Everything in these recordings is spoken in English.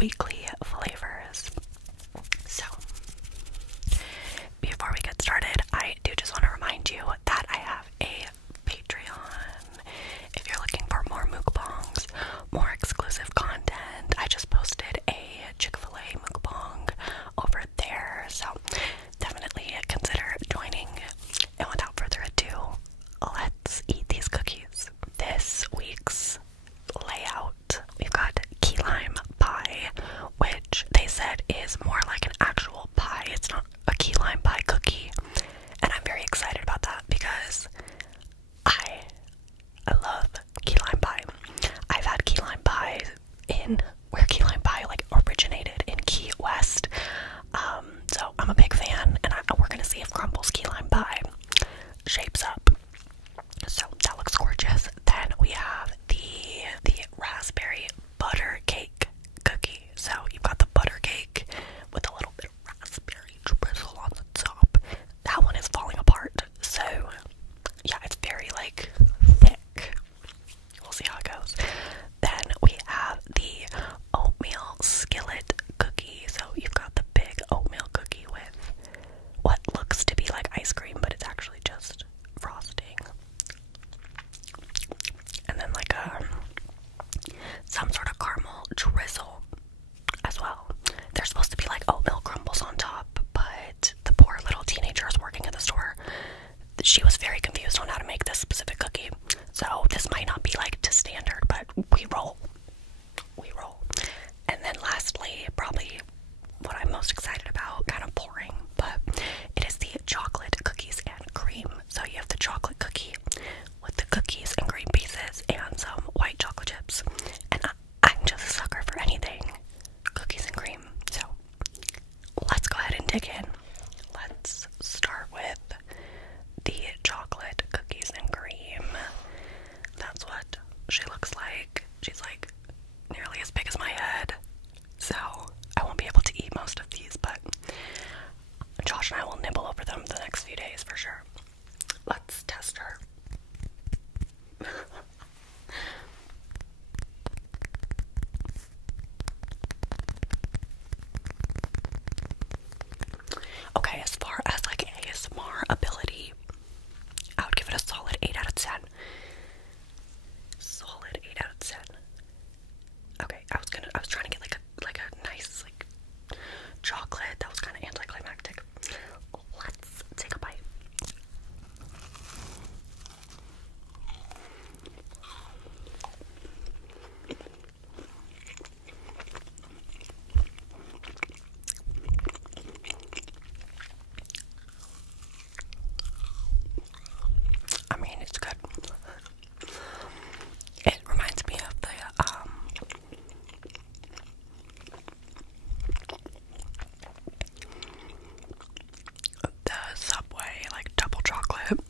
weekly flavors. So, before we get started, I do just want to remind you that I have a Patreon. If you're looking for more mukbangs, more exclusive content, I just posted a Chick-fil-A mukbang over there, so definitely consider joining. And without further ado, let's eat these cookies. This week's layout, we've got key lime pie, which they said is more like an actual pie. It's not a key lime pie cookie, and I'm very excited about that because I love key lime pie. I've had key lime pie in where key lime pie like originated in Key West, so I'm a big fan, and we're gonna see if crumbl's key lime pie shapes up. So that looks gorgeous. Then we have the raspberry butter cake cookie. So you've got the butter cake with a little bit of raspberry drizzle on the top. That one is falling apart. So yeah, it's very like thick. We'll see how it goes. Then we have the oatmeal skillet cookie. So you've got the big oatmeal cookie with what looks to be like ice cream, but it's actually just frosting. And then like some sort of caramel drizzle as well. There's supposed to be like oatmeal crumbles on top, but the poor little teenager is working at the store. She was very confused on how to make this specific cookie. So this might not be like to standard, but we roll. We roll. And then lastly, probably what I'm most excited about, kind of boring, but it is the chocolate cookies and cream. So you have the chocolate cookie with the cookies and cream pieces and some white chocolate chips. And I'm just a sucker for anything cookies and cream. So let's go ahead and dig in. Let's start with the chocolate cookies and cream. That's what she looks like. She's like nearly as big as my head. So I won't be able to eat most of these, but Josh and I will nibble over them the next few days for sure. Let's test her. Okay, as far as like ASMR ability, I would give it a solid 8 out of 10. Solid 8 out of 10. Okay, I was trying to get like a nice like chocolate that was kind of anticlimactic. Let's take a bite. I mean, it's good. It reminds me of the Subway like double chocolate,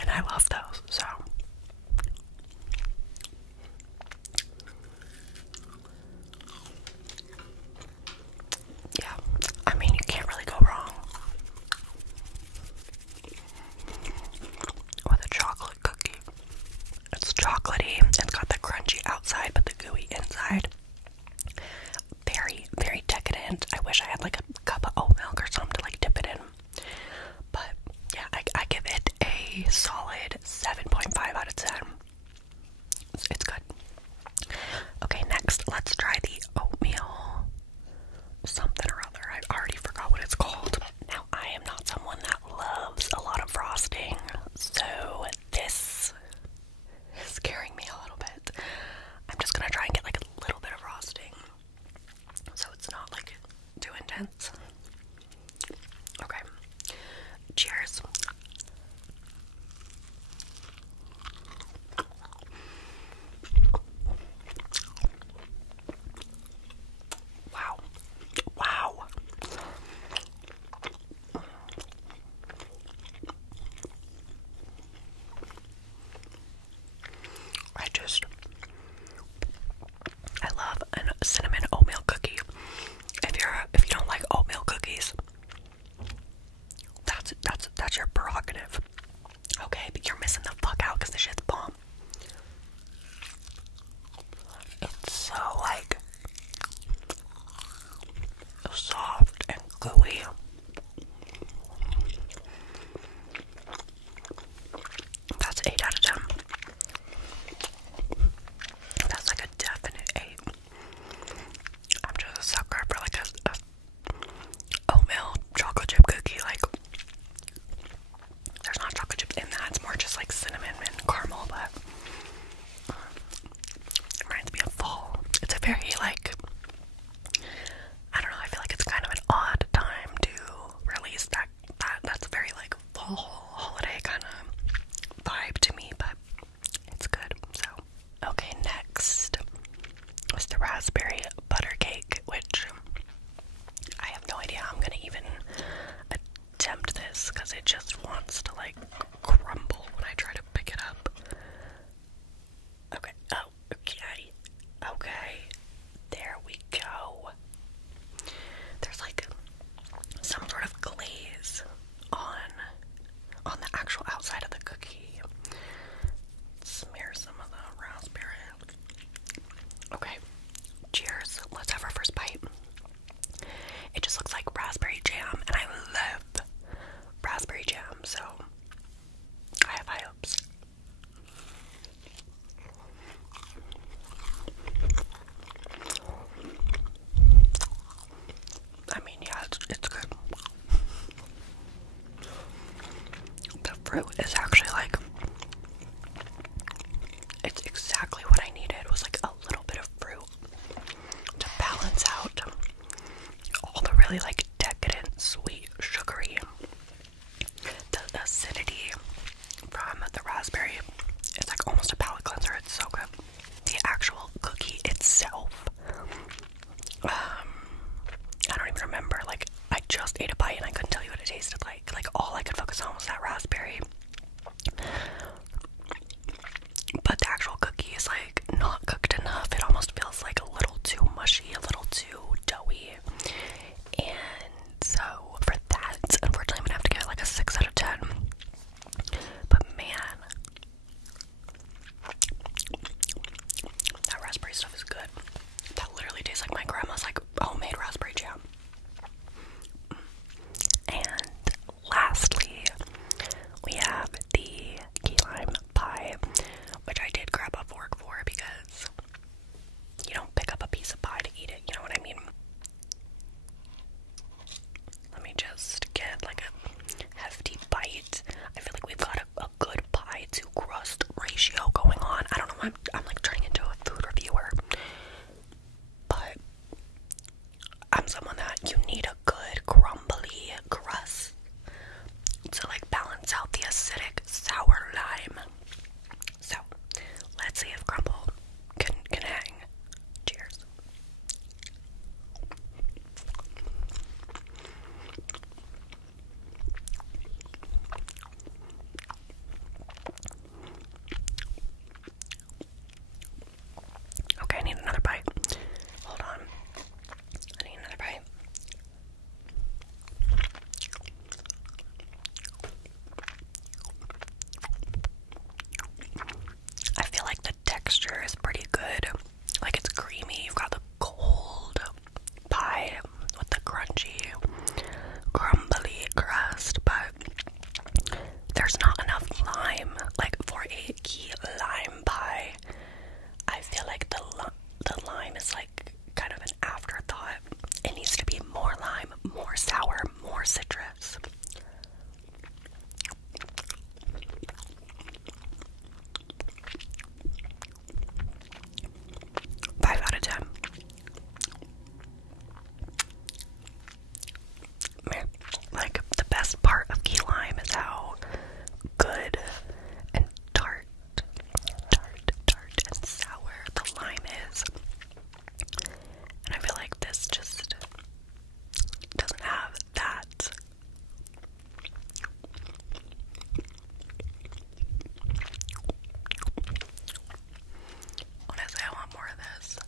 and I love those. So yeah, I mean, you can't really go wrong with a chocolate cookie. It's chocolatey, it's got the crunchy outside but the gooey inside. Very, very decadent. I wish I had like a cup of oat milk or something to like dip it in. But yeah, I give it a solid 7.5 out of 10. It's good. Okay, next let's try the oatmeal something or other. I already forgot what it's called. Now, I am not someone that loves a lot of frosting, so this is scaring me a little bit. I'm just gonna try and get like a little bit of frosting so it's not like too intense. Okay. Cheers. Wow. Wow. I love a cinnamon oatmeal cookie. If you don't like oatmeal cookies, that's your prerogative. Okay, but you're missing the fuck out because this shit's bomb. It's so like because it just wants to like crumble when I try to pick it up. Okay, oh, okay, okay, there we go. There's like some sort of glaze on the actual outside of the cookie. Smear some of the raspberry. Okay, cheers. Let's have our first bite. It just looks like raspberry jam, and I love raspberry jam, so I have high hopes. I mean, yeah, it's good. The fruit is actually like, it's exactly what I needed. It was like a little bit of fruit to balance out all the really like decadent, sweet, sugary, the acidity from the raspberry. It's like almost a palate cleanser. It's so good. The actual cookie itself, I don't even remember. Like, I just ate a bite and I couldn't tell you what it tasted like. Like, all I could focus on was that raspberry. But the actual cookie is like not cooked enough. It almost feels like a little too mushy, a little too doughy. And so for that, unfortunately, I'm gonna have to give it like a 6 out of 10. But man, that raspberry stuff is good. That literally tastes like my grandma's like homemade raspberry jam. And lastly, we have the key lime pie, which I did grab a fork for because you don't pick up a piece of pie to eat it, you know what I mean? Let me just get like a hefty bite. I feel like we've got a good pie to crust ratio going on. I don't know why I'm like turning into a food reviewer, but I'm someone that you need a good crumbly crust to like balance out the acidic sour lime. So let's see if crumbl can hang. Cheers. Okay, I need another bite. Hold on. I need another bite. I feel like the texture is pretty good. Like, it's creamy. You've got the cold pie with the crunchy, crumbly crust, but there's not enough lime. Like, for a key lime pie, I feel like the lime is like kind of an afterthought. It needs to be more lime, more sour, more citrus. 5 out of 10. Man, like, the best part of key lime is how good and tart and sour the lime is. And I feel like this just doesn't have that. Honestly, I want more of this.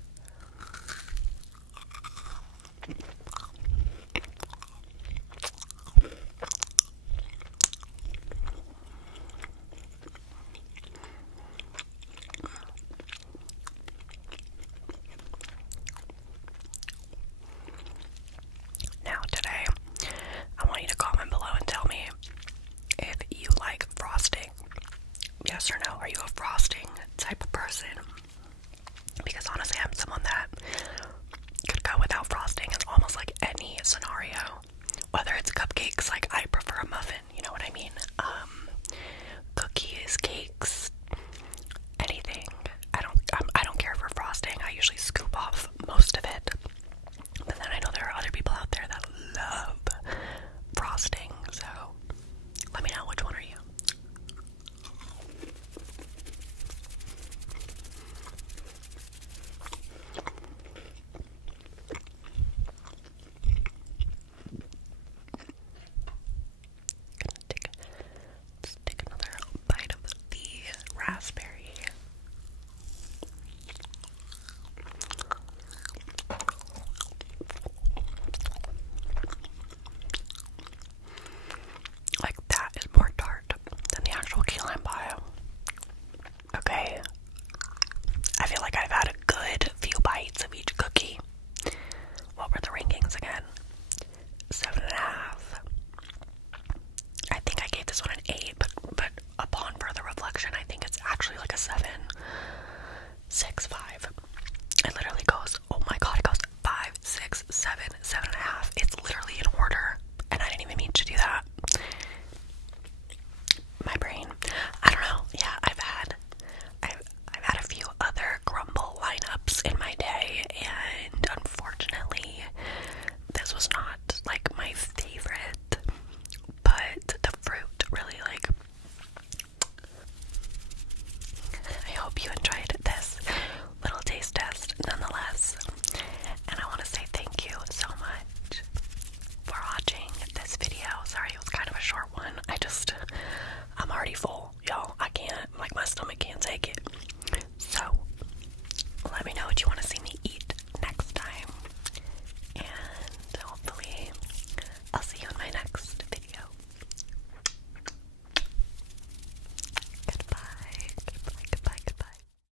Now today, I want you to comment below and tell me if you like frosting. Yes or no? Are you a frosting type of person?